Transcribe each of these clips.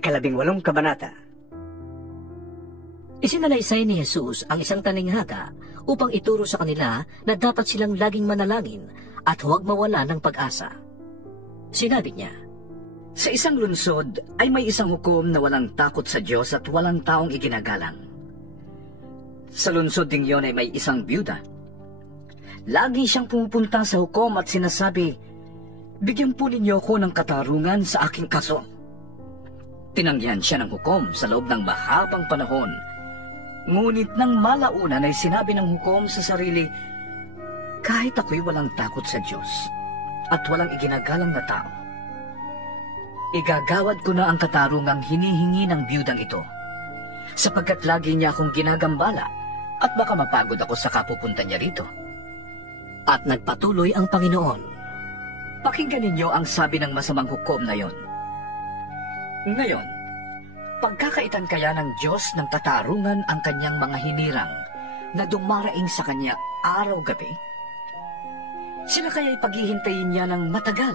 18 kabanata. Isinalaysay ni Jesus ang isang talinghaga upang ituro sa kanila na dapat silang laging manalangin at huwag mawala ng pag-asa. Sinabi niya, Sa isang lungsod ay may isang hukom na walang takot sa Diyos at walang taong iginagalang. Sa lungsod ding yon ay may isang byuda. Lagi siyang pumupunta sa hukom at sinasabi, "Bigyan po ninyo ako ng katarungan sa aking kaso." Tinanggihan siya ng hukom sa loob ng mahabang panahon. Ngunit nang malaunan ay sinabi ng hukom sa sarili, "Kahit ako'y walang takot sa Diyos at walang iginagalang na tao, igagawad ko na ang katarungang hinihingi ng biyudang ito, sapagkat lagi niya akong ginagambala at baka mapagod ako sa kapupunta niya rito." at nagpatuloy ang Panginoon. Pakinggan ninyo ang sabi ng masamang hukom na yon. Ngayon, pagkakaitan kaya ng Diyos ng katarungan ang kanyang mga hinirang na dumaraing sa kanya araw-gabi? Sila kaya'y paghihintayin niya ng matagal?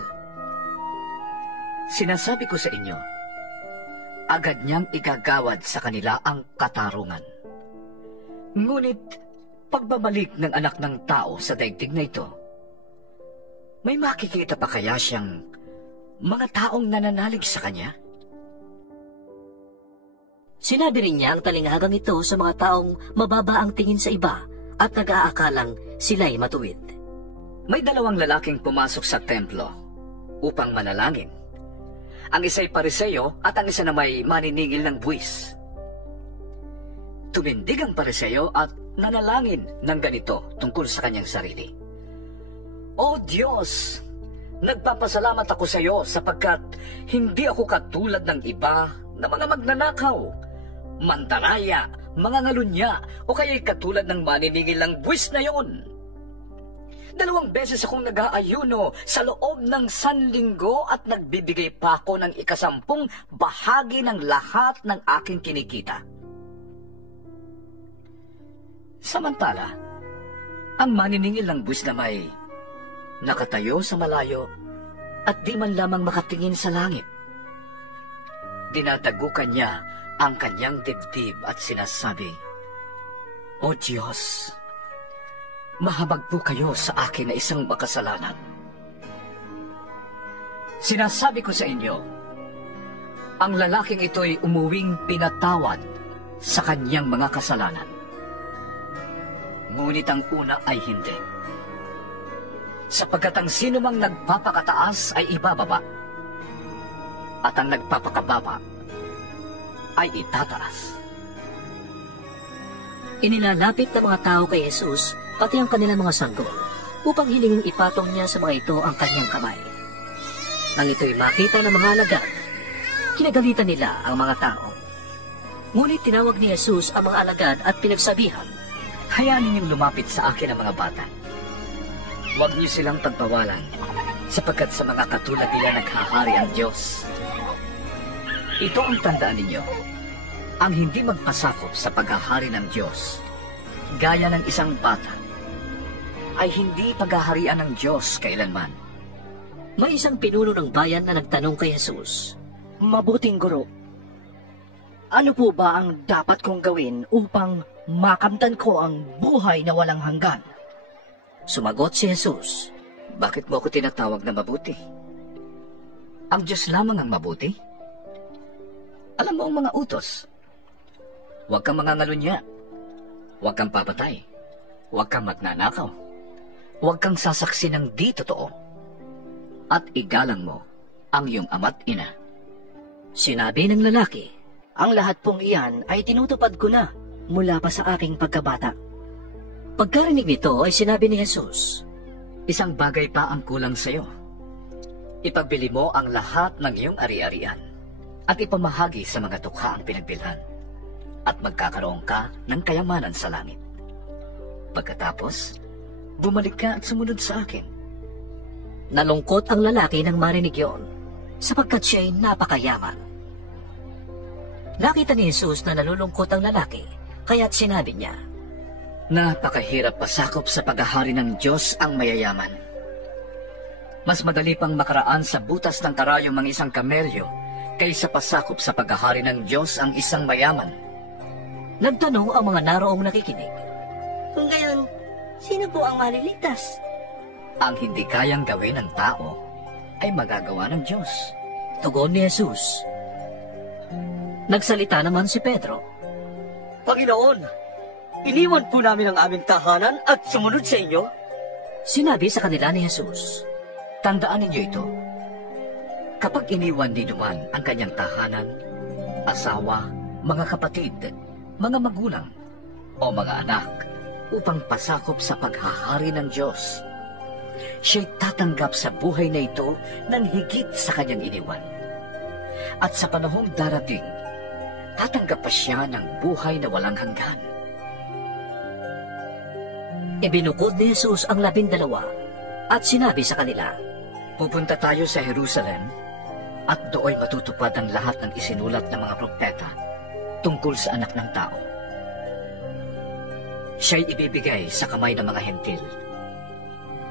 Sinasabi ko sa inyo, agad niyang igagawad sa kanila ang katarungan. Ngunit, pagbabalik ng anak ng tao sa daigdig na ito, may makikita pa kaya siyang mga taong nananalig sa kanya? Sinabi rin niya ang talinghagang ito sa mga taong mababa ang tingin sa iba at nag-aakalang sila'y matuwid. May dalawang lalaking pumasok sa templo upang manalangin. Ang isa'y Pariseo at ang isa na may maniningil ng buwis. Tumindig ang Pariseo at nanalangin ng ganito tungkol sa kanyang sarili. "O Diyos, nagpapasalamat ako sa iyo sapagkat hindi ako katulad ng iba na mga magnanakaw, mandaraya, mga ngalunya, o kaya'y katulad ng maniningil ng buwis na yon. 2 beses akong nag-aayuno sa loob ng 1 linggo at nagbibigay pa ako ng 10 bahagi ng lahat ng aking kinikita." Samantala, ang maniningil ng buwis na may nakatayo sa malayo at di man lamang makatingin sa langit. Dinadagukan niya ang kanyang dibdib at sinasabi, "O Diyos, mahabag po kayo sa akin na isang makasalanan." Sinasabi ko sa inyo, ang lalaking ito'y umuwing pinatawad sa kanyang mga kasalanan. Ngunit ang una ay hindi. Sapagkat ang sino mang nagpapakataas ay ibababa, at ang nagpapakababa ay itataas. Inilalapit ng mga tao kay Jesus pati ang kanilang mga sanggol upang hilingin ipatong niya sa mga ito ang kanyang kamay. Nang ito'y makita ng mga alagad, kinagalitan nila ang mga tao. Ngunit tinawag ni Jesus ang mga alagad at pinagsabihan, "Hayaan ninyong lumapit sa akin ang mga bata. Huwag niyo silang pagbawalan, sapagkat sa mga katulad nila naghahari ang Diyos." Ito ang tandaan ninyo, ang hindi magpasakop sa paghahari ng Diyos, gaya ng isang bata, ay hindi paghaharian ng Diyos kailanman. May isang pinuno ng bayan na nagtanong kay Jesus, "Mabuting guro, ano po ba ang dapat kong gawin upang makamtan ko ang buhay na walang hanggan?" Sumagot si Jesus, Bakit mo ako tinatawag na mabuti? Ang Diyos lamang ang mabuti. Alam mo ang mga utos. Huwag kang mangangalunya. Huwag kang papatay. Huwag kang magnanakaw. Huwag kang sasaksi ng di totoo. At igalang mo ang iyong ama't ina. Sinabi ng lalaki, "Ang lahat pong iyan ay tinutupad ko na mula pa sa aking pagkabata." Pagkarinig nito ay sinabi ni Jesus, Isang bagay pa ang kulang sa iyo. Ipagbili mo ang lahat ng iyong ari-arian at ipamahagi sa mga tukha ang pinagbilhan, at magkakaroon ka ng kayamanan sa langit. Pagkatapos, bumalik ka at sumunod sa akin. Nalungkot ang lalaki nang marinig yon, sapagkat siya'y napakayaman. Nakita ni Jesus na nalulungkot ang lalaki, kaya't sinabi niya, Napakahirap pasakop sa paghahari ng Diyos ang mayayaman. Mas madali pang makaraan sa butas ng karayom ang isang kamelyo kaysa pasakop sa paghahari ng Diyos ang isang mayaman. Nagtanong ang mga naroong nakikinig. Kung gayon, sino po ang maliligtas? Ang hindi kayang gawin ng tao ay magagawa ng Diyos. Tugon ni Jesus. Nagsalita naman si Pedro. Panginoon, iniwan po namin ang aming tahanan at sumunod sa inyo. Sinabi sa kanila ni Jesus. Tandaan ninyo ito. Kapag iniwan ni Duman ang kanyang tahanan, asawa, mga kapatid, mga magulang, o mga anak, upang pasakop sa paghahari ng Diyos, siya'y tatanggap sa buhay na ito ng higit sa kanyang iniwan. At sa panahong darating, tatanggap pa siya ng buhay na walang hanggan. Ibinukod ni Jesus ang 12 at sinabi sa kanila, Pupunta tayo sa Jerusalem at doon matutupad ang lahat ng isinulat ng mga propeta tungkol sa anak ng tao. Siya'y ibibigay sa kamay ng mga hentil,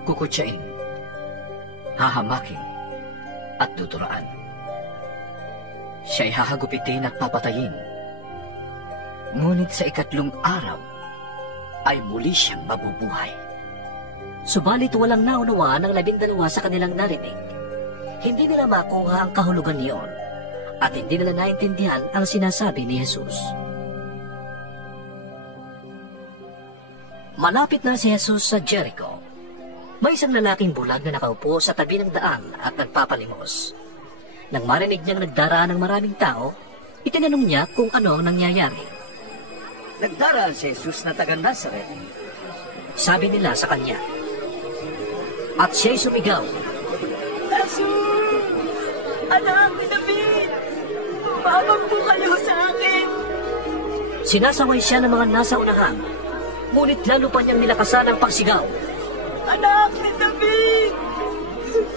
kukutsain, hahamakin, at tuturaan. Siya'y hahagupitin at papatayin. Ngunit sa 3 araw ay muli siyang mabubuhay. Subalit walang naunawaan ng 12 sa kanilang narinig. Hindi nila makuha ang kahulugan niyon at hindi nila naintindihan ang sinasabi ni Jesus. Malapit na si Jesus sa Jericho. May isang lalaking bulag na nakaupo sa tabi ng daan at nagpapalimos. Nang marinig niyang nagdaraan ng maraming tao, itinanong niya kung ano ang nangyayari. Nagdaraan si Jesus na taga Nazaret. Sabi nila sa kanya. At siya'y sumigaw. Jesus! Anak ni David! Mabag po kayo sa akin! Sinasaway siya ng mga nasa unahan, ngunit lalo pa niyang nilakasan ang pagsigaw. Anak ni David!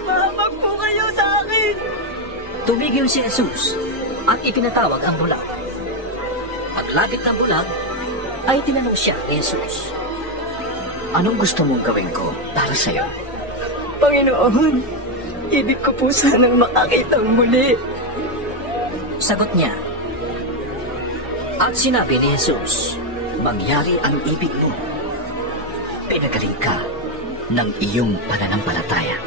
Mabag po kayo sa akin! Tumigil si Jesus at ipinatawag ang bulag. Paglapit ng bulag, ay tinanong siya ni Jesus. Anong gusto mong gawin ko para sa'yo? Panginoon, ibig ko po sanang makakitang muli. Sagot niya. At sinabi ni Jesus, Mangyari ang ibig mo. Pinagaling ka ng iyong pananampalataya.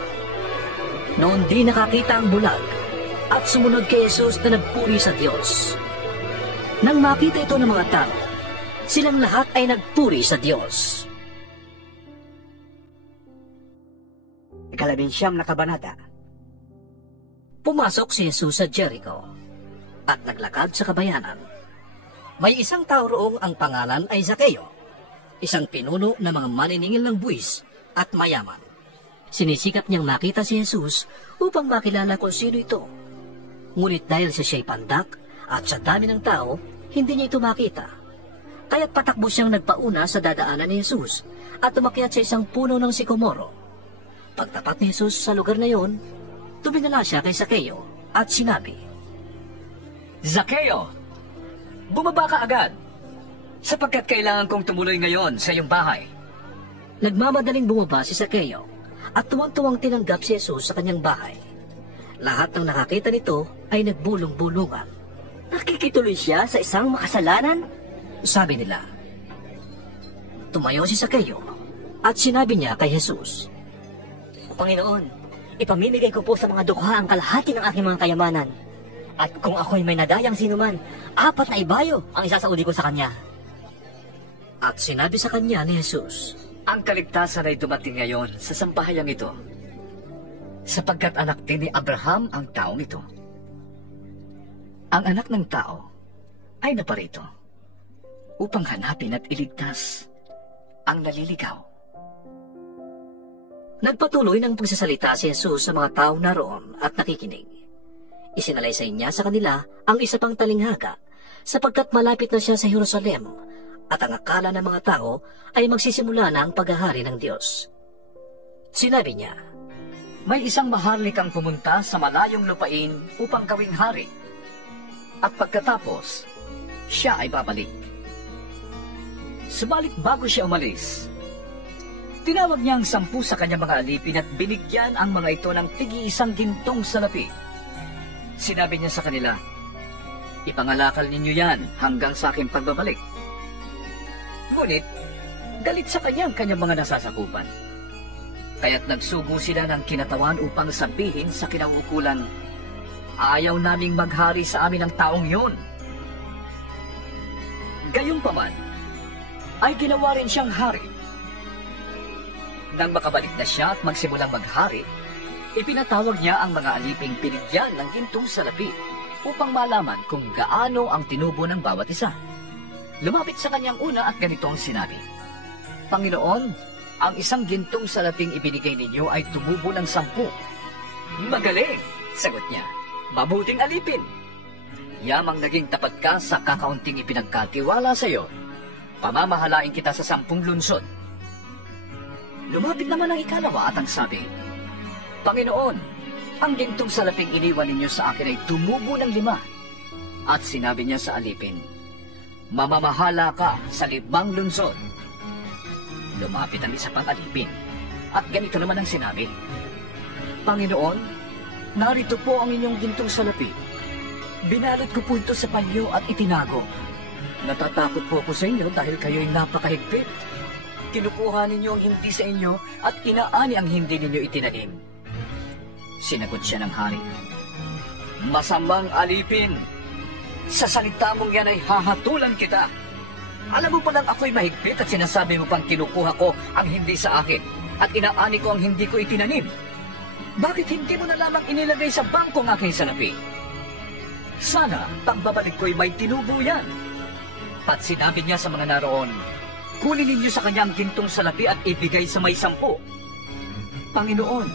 noon di nakakita ang bulag at sumunod kay Jesus na nagpuri sa Diyos. Nang makita ito ng mga tao, silang lahat ay nagpuri sa Diyos. 19 na kabanata. Pumasok si Jesus sa Jericho at naglakad sa kabayanan. May isang tao roong ang pangalan ay Zakeo, isang pinuno ng mga maniningil ng buwis at mayaman. Sinisikap niyang makita si Jesus upang makilala kung sino ito. Ngunit dahil siya'y pandak at sa dami ng tao, hindi niya ito makita. Kaya't patakbo siyang nagpauna sa dadaanan ni Jesus at umakyat sa isang puno ng sikomoro. Pagtapat ni Jesus sa lugar na yon, tuminala siya kay Zakeo at sinabi, Zakeo, bumaba ka agad, sapagkat kailangan kong tumuloy ngayon sa iyong bahay. Nagmamadaling bumaba si Zakeo at tuwang-tuwang tinanggap si Jesus sa kanyang bahay. Lahat ng nakakita nito ay nagbulong-bulungan. Nakikituloy siya sa isang makasalanan? Sabi nila. Tumayo si Zakeo at sinabi niya kay Jesus, Panginoon, ipamimigay ko po sa mga dukha ang kalahati ng aking mga kayamanan. At kung ako'y may nadayang sinuman, 4 na ibayo ang isasauli ko sa kanya. At sinabi sa kanya ni Jesus, Ang kaligtasan ay dumating ngayon sa sampahayang ito, sapagkat anak din ni Abraham ang taong ito. Ang anak ng tao ay naparito upang hanapin at iligtas ang naliligaw. Nagpatuloy ng pagsasalita si Jesus sa mga taong naroon at nakikinig. Isinalaysay niya sa kanila ang isa pang talinghaga sapagkat malapit na siya sa Jerusalem at ang akala ng mga tao ay magsisimula na ang paghahari ng Diyos. Sinabi niya, May isang maharlikang pumunta sa malayong lupain upang gawing hari. At pagkatapos, siya ay babalik. Subalit bago siya umalis, tinawag niya ang 10 sa kanyang mga alipin at binigyan ang mga ito ng tig-1 gintong salapi. Sinabi niya sa kanila, ipangalakal ninyo yan hanggang sa aking pagbabalik. Ngunit, galit sa kanyang mga nasasakupan. Kaya't nagsugo sila ng kinatawan upang sabihin sa kinauukulan, ayaw naming maghari sa amin ang taong yun. Gayunpaman, ay ginawa rin siyang hari. Nang makabalik na siya at magsimulang maghari, ipinatawag niya ang mga aliping pinigyan ng gintong salapi upang malaman kung gaano ang tinubo ng bawat isa. Lumapit sa kanyang una at ganito ang sinabi, Panginoon, ang isang gintong salaping ibinigay ninyo ay tumubo ng 10. Magaling, sagot niya. Mabuting alipin. Yamang naging tapat ka sa kakaunting ipinagkatiwala sa iyo. Pamamahalain kita sa 10 lunsod. Lumapit naman ang ikalawa at ang sabi, Panginoon, ang gintong salaping iniwan ninyo sa akin ay tumubo ng 5. At sinabi niya sa alipin, mamamahala ka sa 5 lunsod. Lumapit ang isa pang alipin, at ganito naman ang sinabi, Panginoon, narito po ang inyong gintong salapi. Binalot ko po ito sa panyo at itinago. Natatakot po ako sa inyo dahil kayo'y napakahigpit. Kinukuha ninyo ang hindi sa inyo at inaani ang hindi ninyo itinanim. Sinagot siya ng hari, Masamang alipin, sa salita mong yan ay hahatulan kita. Alam mo palang ako'y mahigpit at sinasabi mo pang kinukuha ko ang hindi sa akin at inaani ko ang hindi ko itinanim. Bakit hindi mo na lamang inilagay sa bangko ang aking salapi? Sana pagbabalik ko'y may tinubo yan. At sinabi niya sa mga naroon, kunin ninyo sa kanya ang gintong salapi at ibigay sa may 10. Panginoon,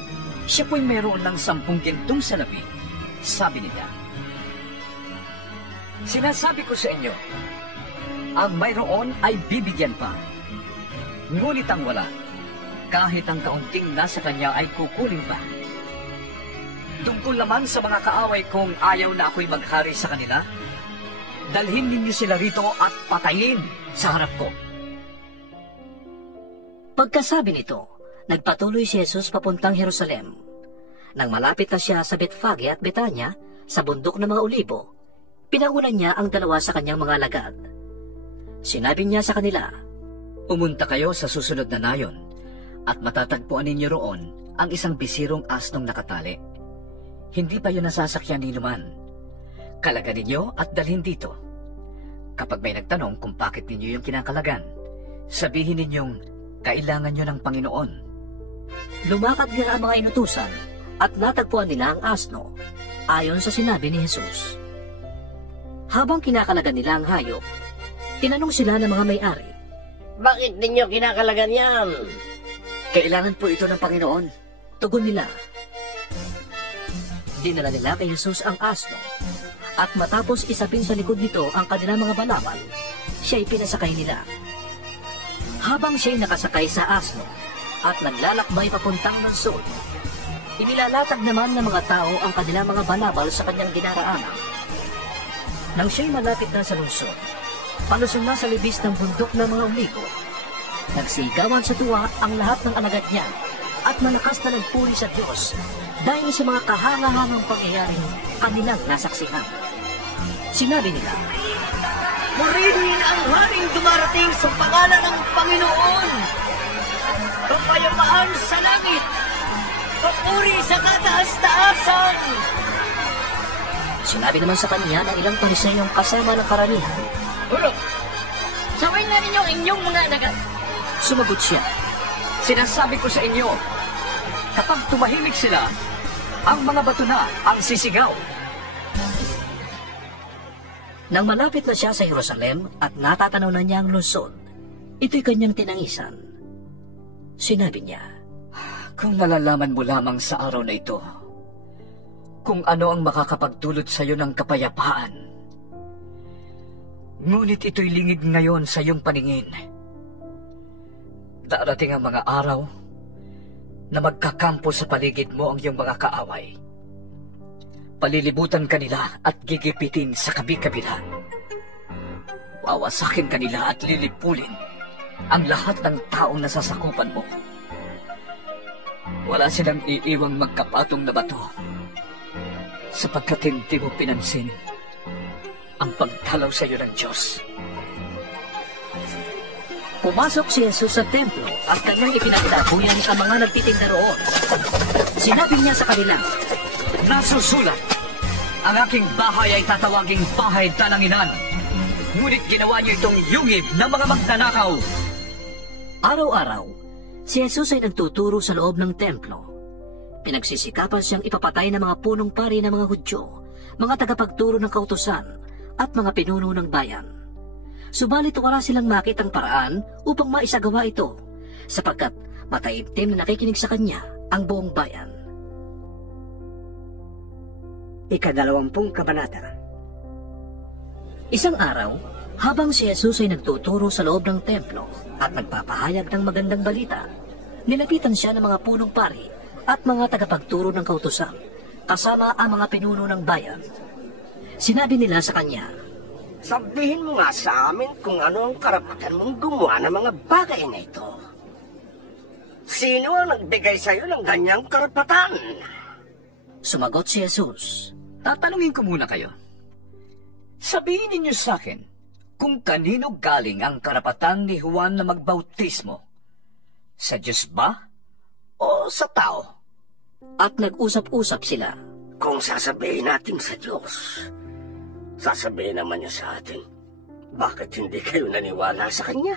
siya po'y meron ng 10 gintong salapi. Sabi niya, sinasabi ko sa inyo, ang mayroon ay bibigyan pa. Ngunit ang wala, kahit ang kaunting nasa kanya ay kukunin pa. Tungkol naman sa mga kaaway kong ayaw na ako'y maghari sa kanila, dalhin ninyo sila rito at patayin sa harap ko. Pagkasabi nito, nagpatuloy si Jesus papuntang Jerusalem. Nang malapit na siya sa Betfage at Betania, sa bundok ng mga Olibo, pinangunan niya ang 2 sa kanyang mga alagad. Sinabi niya sa kanila, Umunta kayo sa susunod na nayon, at matatagpuan ninyo roon ang isang bisirong asnong nakatali. Hindi pa yun nasasakyan ni naman. Kalagan ninyo at dalhin dito. Kapag may nagtanong kung bakit ninyo yung kinakalagan, sabihin ninyong kailangan nyo ng Panginoon. Lumakad nga ang mga inutusan at natagpuan nila ang asno, ayon sa sinabi ni Jesus. Habang kinakalagan nila ang hayop, tinanong sila ng mga may-ari, Bakit ninyo kinakalagan yan? Kailangan po ito ng Panginoon. Tugon nila. Dinala nila kay Jesus ang asno, at matapos isapin sa likod nito ang kanilang mga balabal, siya'y pinasakay nila. Habang siya'y nakasakay sa asno at naglalakbay papuntang lungsod, inilalatag naman ng mga tao ang kanilang mga balabal sa kanyang dinaraanan. Nang siya'y malapit na sa lungsod, palusong na sa libis ng bundok ng mga Olibo, nagsigawan sa tuwa ang lahat ng alagad niya at malakas na nagpuri sa Diyos dahil sa mga kahangahangang pangyayaring kanilang nasaksihan. Sinabi nila, Purihin ang haring dumarating sa pangalan ng Panginoon. Kapayapaan sa langit. Papuri sa kataas-taasan. Sinabi naman sa kanya ng ilang Pariseyong kasama ng karamihan. Guro, saway na ninyo ang inyong mga alagad. Sumagot siya, Sinasabi ko sa inyo, kapag tumahimik sila, ang mga bato na ang sisigaw. nang malapit na siya sa Jerusalem at natatanaw na niya ang lungsod, ito'y kanyang tinangisan. Sinabi niya, Kung nalalaman mo lamang sa araw na ito, kung ano ang makakapagdulot sa iyo ng kapayapaan. Ngunit ito'y lingid ngayon sa iyong paningin. Darating ang mga araw na magkakampo sa paligid mo ang iyong mga kaaway. Palilibutan kanila at gigipitin sa kabi-kabila. Wawasakin kanila at lilipulin ang lahat ng taong nasasakupan mo. Wala silang iiwang magkapatong na bato sapagkat hindi mo pinansin ang pagdalaw sa iyo ng Diyos. Pumasok si Jesus sa templo at kanyang ipinagtabuyan ang mga nagtitinda roon. Sinabi niya sa kanila, Nasusulat, ang aking bahay ay tatawaging bahay talanginan. Ngunit ginawa niyo itong yungib ng mga magnanakaw. araw-araw, si Jesus ay nagtuturo sa loob ng templo. Pinagsisikapan siyang ipapatay ng mga punong pari ng mga Hudyo, mga tagapagturo ng kautusan, at mga pinuno ng bayan. Subalit wala silang makitang paraan upang maisagawa ito, sapagkat mataimtim na nakikinig sa kanya ang buong bayan. 20 kabanata. Isang araw, habang si Jesus ay nagtuturo sa loob ng templo at nagpapahayag ng magandang balita, nilapitan siya ng mga punong pari at mga tagapagturo ng kautusan, kasama ang mga pinuno ng bayan. Sinabi nila sa kanya, Sabihin mo nga sa amin kung ano ang karapatan mong gumawa ng mga bagay na ito. Sino ang nagbigay sa iyo ng ganyang karapatan? Sumagot si Jesus, Tatanungin ko muna kayo. Sabihin ninyo sa akin kung kanino galing ang karapatan ni Juan na magbautismo. Sa Diyos ba o sa tao? at nag-usap-usap sila. Kung sasabihin natin sa Diyos, sasabihin naman niya sa atin, bakit hindi kayo naniwala sa Kanya?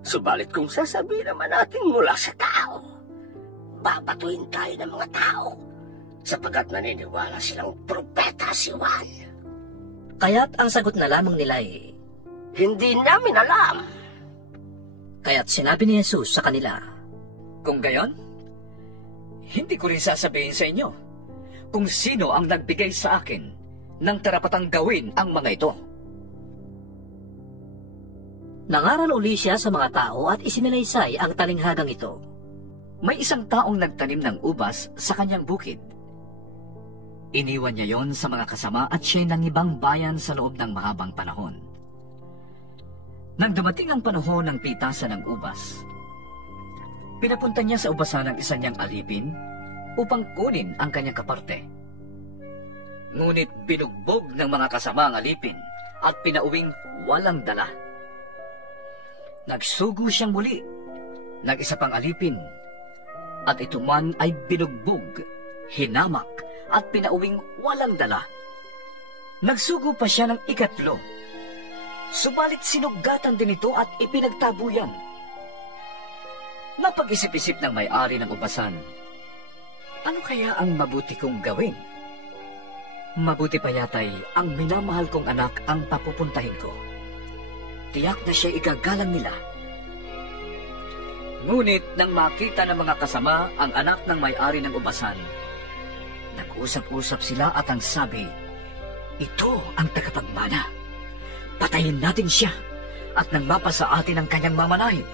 Subalit kung sasabihin naman natin mula sa tao, babatuin tayo ng mga tao, sapagkat naniniwala silang propeta si Juan. Kaya't ang sagot na lamang nila ay, Hindi namin alam. kaya't sinabi ni Jesus sa kanila, Kung gayon, hindi ko rin sasabihin sa inyo kung sino ang nagbigay sa akin ng karapatang gawin ang mga ito. Nangaral uli siya sa mga tao at isinalaysay ang talinghagang ito. May isang taong nagtanim ng ubas sa kanyang bukid. Iniwan niya yon sa mga kasama at siya'y nangibang bayan sa loob ng mahabang panahon. Nang dumating ang panahon ng pitasan ng ubas, pinapunta niya sa ubasan ng isa niyang alipin upang kunin ang kanyang kaparte. Ngunit binugbog ng mga kasama ang alipin at pinauwing walang dala. Nagsugo siyang muli ng isa pang alipin at ito man ay binugbog, hinamak at pinauwing walang dala. Nagsugo pa siya ng ikatlo, subalit sinugatan din ito at ipinagtabuyan. Napag-isip-isip ng may-ari ng ubasan, ano kaya ang mabuti kong gawin? Mabuti pa yata'y ang minamahal kong anak ang papupuntahin ko. Tiyak na siya igagalang nila. Ngunit nang makita ng mga kasama ang anak ng may-ari ng ubasan, nag-usap-usap sila at ang sabi, Ito ang tagapagmana. Patayin natin siya at nang mapasa atin ang kanyang mamanahin.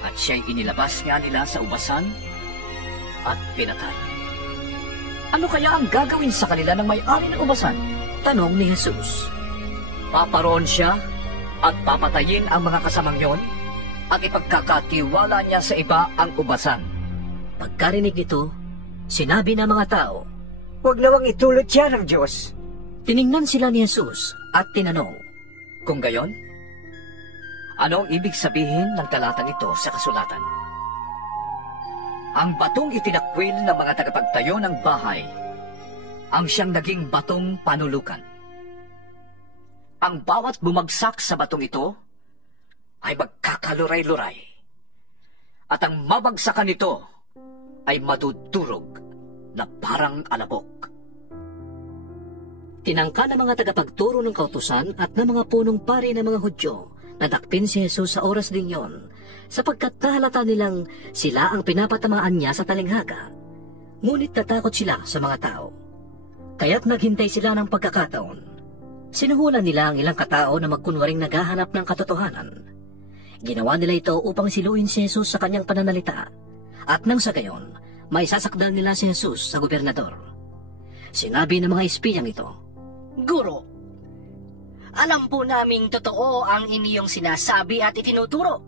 At siya'y inilabas nga nila sa ubasan at pinatay. Ano kaya ang gagawin sa kanila ng may-ari ng ubasan? Tanong ni Jesus. Paparoon siya at papatayin ang mga kasamang yon at ipagkakatiwala niya sa iba ang ubasan. Pagkarinig nito, sinabi ng mga tao, Huwag nawang itulot siya ng Diyos. tiningnan sila ni Jesus at tinanong, Kung gayon, ano ang ibig sabihin ng talatang ito sa kasulatan? Ang batong itinakwil ng mga tagapagtayo ng bahay ang siyang naging batong panulukan. Ang bawat bumagsak sa batong ito ay magkakaluray-luray. At ang mabagsakan nito ay madudurog na parang alabok. tinangka ng mga tagapagturo ng kautusan at ng mga punong pari ng mga Hudyo na dakpin si Jesus sa oras din yon, sapagkat nahalata nilang sila ang pinapatamaan niya sa talinghaga. Ngunit natakot sila sa mga tao. Kaya't naghintay sila ng pagkakataon. Sinuhulan nila ang ilang katao na magkunwaring naghahanap ng katotohanan. Ginawa nila ito upang siluin si Jesus sa kanyang pananalita, at nang sa gayon, may sasakdal nila si Jesus sa gobernador. Sinabi ng mga espiyang ito, Guro, alam po naming totoo ang inyong sinasabi at itinuturo.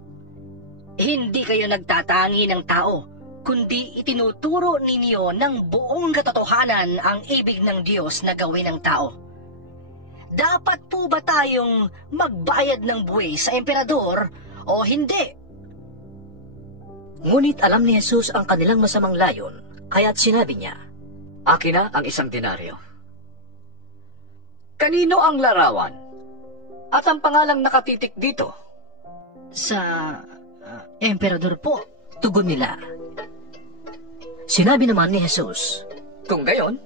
Hindi kayo nagtatangi ng tao kundi itinuturo ninyo ng buong katotohanan ang ibig ng Diyos na gawin ng tao. Dapat po ba tayong magbayad ng buwis sa emperador o hindi? Ngunit alam ni Jesus ang kanilang masamang layon, kaya't sinabi niya, Akin na ang 1 denaryo. Kanino ang larawan? At ang pangalang nakatitik dito? Sa emperador po. tugon nila. Sinabi naman ni Jesus, Kung gayon,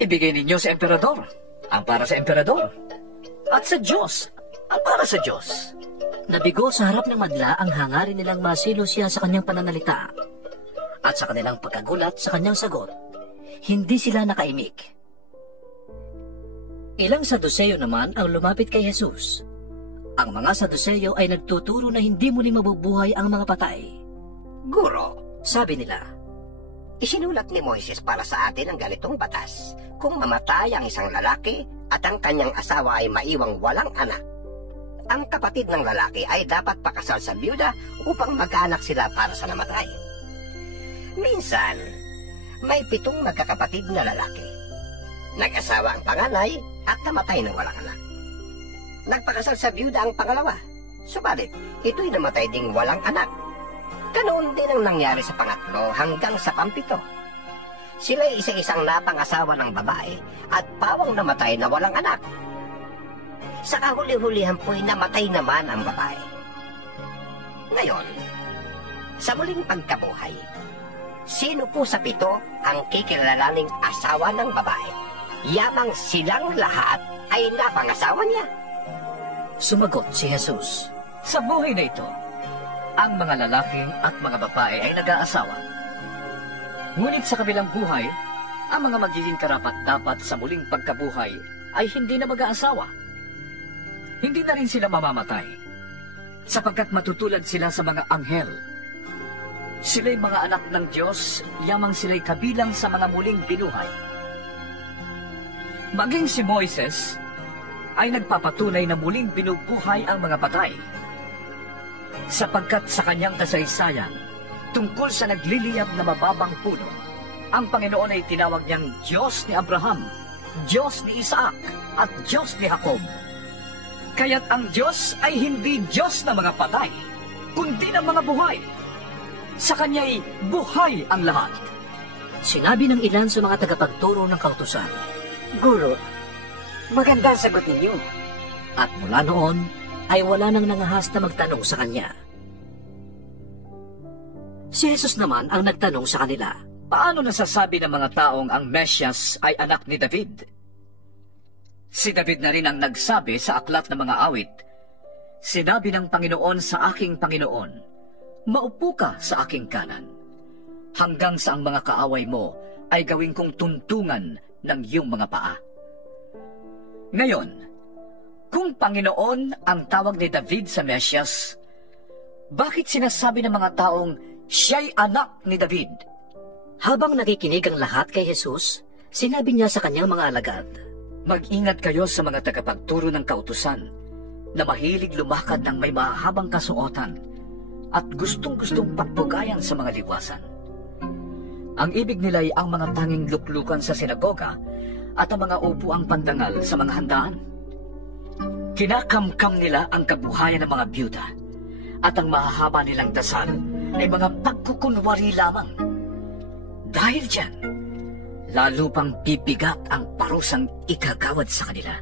ibigay ninyo sa emperador ang para sa emperador, at sa Diyos ang para sa Diyos. Nabigo sa harap ng madla ang hangarin nilang masilo siya sa kanyang pananalita. At sa kanilang pagkagulat sa kanyang sagot, hindi sila nakaimik. Ilang Saduseyo naman ang lumapit kay Jesus. Ang mga Saduseyo ay nagtuturo na hindi muling mabubuhay ang mga patay. Guro, Sabi nila, isinulat ni Moises para sa atin ang ganitong batas. Kung mamatay ang isang lalaki at ang kanyang asawa ay maiwang walang anak, ang kapatid ng lalaki ay dapat pakasal sa byuda upang mag-anak sila para sa namatay. Minsan, may 7 magkakapatid na lalaki. Nag-asawa ang panganay at namatay ng walang anak. Nagpakasal sa byuda ang pangalawa, subalit ito'y namatay ding walang anak. Ganoon din ang nangyari sa pangatlo hanggang sa pampito. Sila'y isa-isang napangasawa ng babae at pawang namatay na walang anak. Sa kahuli-hulihan po'y namatay naman ang babae. Ngayon, sa muling pagkabuhay, sino po sa 7 ang kikilalaning asawa ng babae? Yamang silang lahat ay napangasawa niya. sumagot si Jesus. Sa buhay na ito, ang mga lalaki at mga babae ay nag-aasawa. Ngunit sa kabilang buhay, ang mga magiging karapat-dapat sa muling pagkabuhay ay hindi na mag-aasawa. Hindi na rin sila mamamatay, sapagkat matutulad sila sa mga anghel. Sila'y mga anak ng Diyos, yamang sila'y kabilang sa mga muling binuhay. Maging si Moises ay nagpapatunay na muling binubuhay ang mga patay, sapagkat sa kanyang kasaysayan tungkol sa nagliliyab na mababang puno, ang Panginoon ay tinawag niyang Diyos ni Abraham, Diyos ni Isaac, at Diyos ni Jacob. Kaya't ang Diyos ay hindi Diyos ng mga patay, kundi ng mga buhay. Sa Kanya'y buhay ang lahat. Sinabi ng ilan sa mga tagapagturo ng kautusan. Guro, maganda ang sagot ninyo. At mula noon, ay wala nang nangahas na magtanong sa kanya. Si Jesus naman ang nagtanong sa kanila. Paano nasasabi ng mga taong ang Mesyas ay anak ni David? Si David na rin ang nagsabi sa aklat ng mga awit, Sinabi ng Panginoon sa aking Panginoon, Maupo ka sa aking kanan, hanggang sa ang mga kaaway mo ay gawin kong tuntungan ng iyong mga paa. Ngayon, kung Panginoon ang tawag ni David sa Mesyas, bakit sinasabi ng mga taong siya'y anak ni David? Habang nakikinig ang lahat kay Jesus, sinabi niya sa kanyang mga alagad, Mag-ingat kayo sa mga tagapagturo ng kautusan na mahilig lumakad ng may mahabang kasuotan at gustong-gustong pagbugayan sa mga liwasan. Ang ibig nila ay ang mga tanging luklukan sa sinagoga at ang mga upuang pandangal sa mga handaan. Kinakamkam nila ang kabuhayan ng mga byuda at ang mahahaba nilang dasal ay mga pagkukunwari lamang. Dahil dyan, lalo pang bibigat ang parusang ikagawad sa kanila.